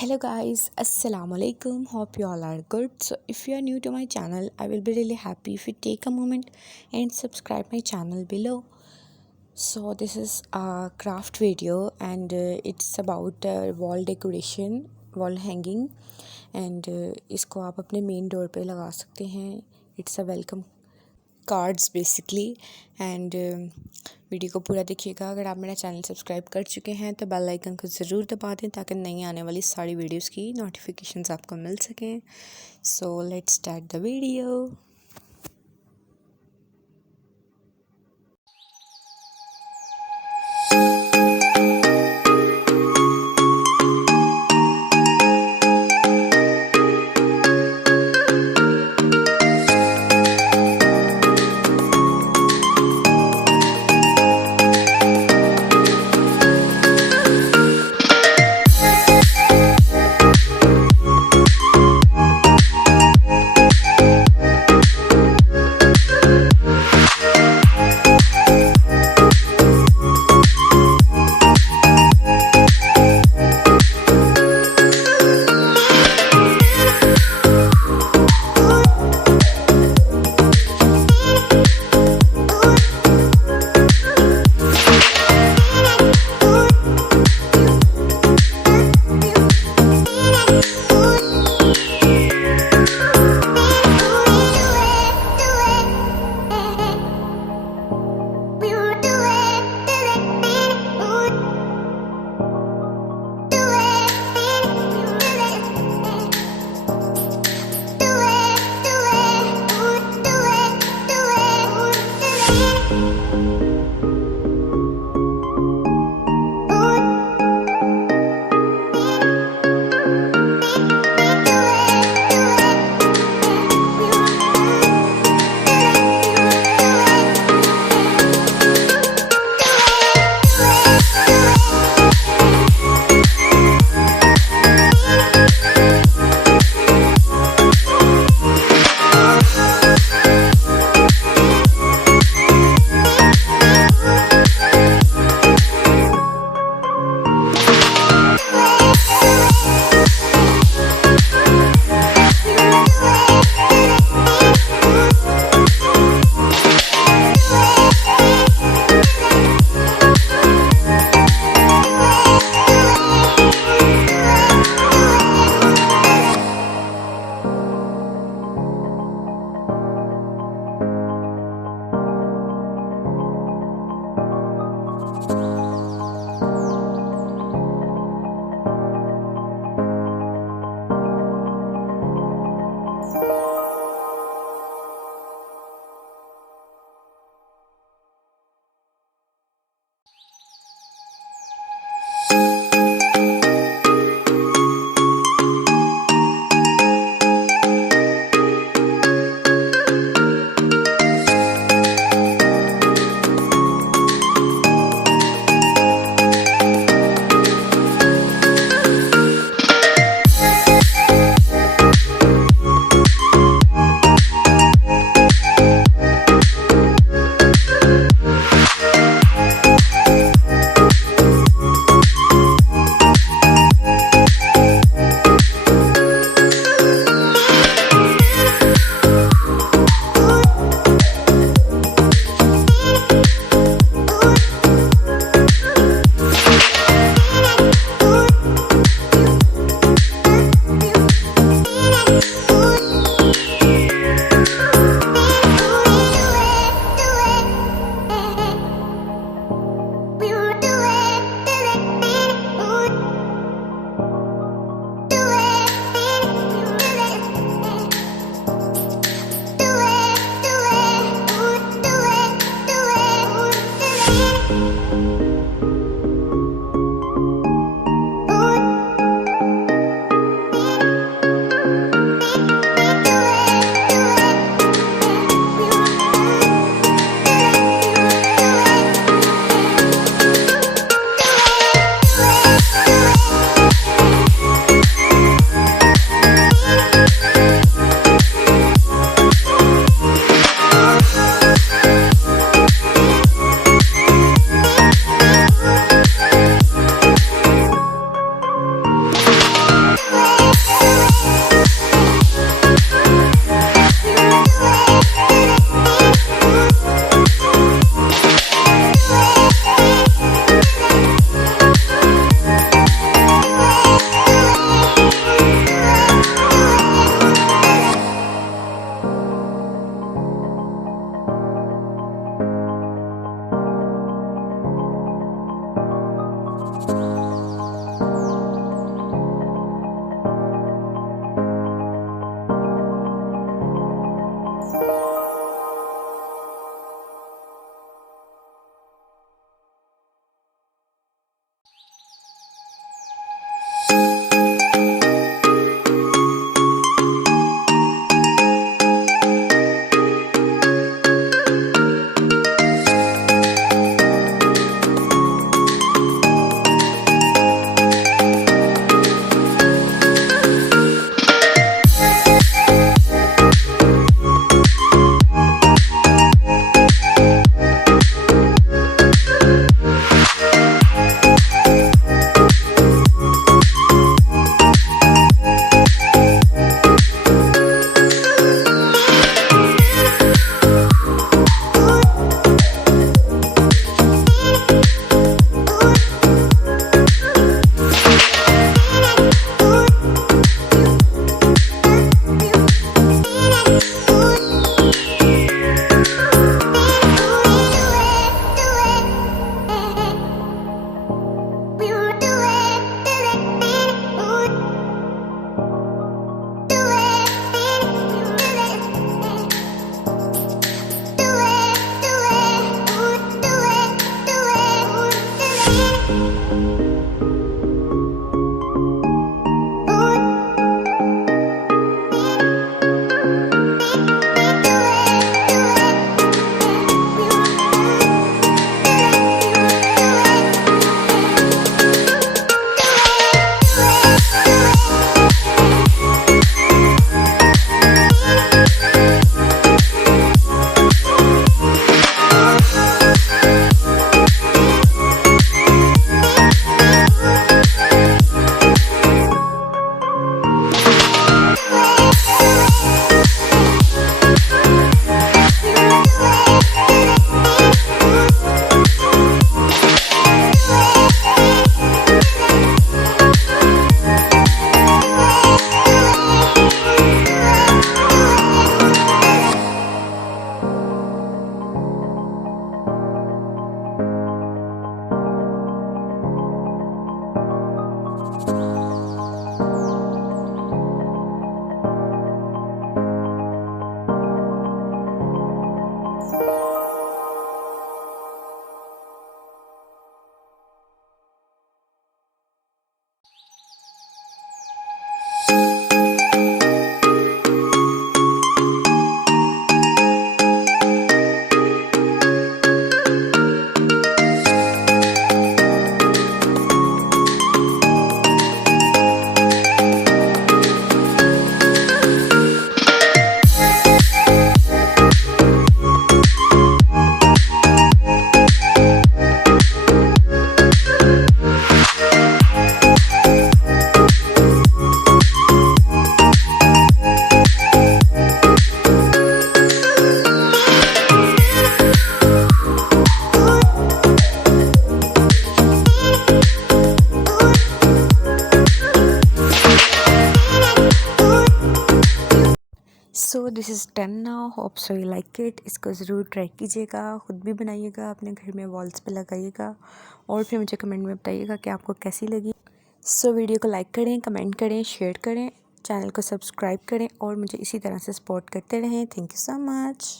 Hello guys, assalamu alaikum. Hope you all are good. So if you are new to my channel, I will be really happy if you take a moment and subscribe my channel below. So this is a craft video and it's about wall decoration, wall hanging and इसको आप अपने main door पे लगा सकते हैं. It's a welcome cards basically and video को पूरा देखिएगा. अगर आप मेरा चैनल सब्सक्राइब कर चुके हैं तो बेल आइकन को ज़रूर दबा दें ताकि नई आने वाली सारी वीडियोस की नोटिफिकेशंस आपको मिल सकें. So let's start the video. So this is done now, hope so you like it. इसको ज़रूर ट्राई कीजिएगा, ख़ुद भी बनाइएगा, अपने घर में वॉल्स पे लगाइएगा और फिर मुझे कमेंट में बताइएगा कि आपको कैसी लगी। सो वीडियो को लाइक करें, कमेंट करें, शेयर करें, चैनल को सब्सक्राइब करें और मुझे इसी तरह से सपोर्ट करते रहें। Thank you so much.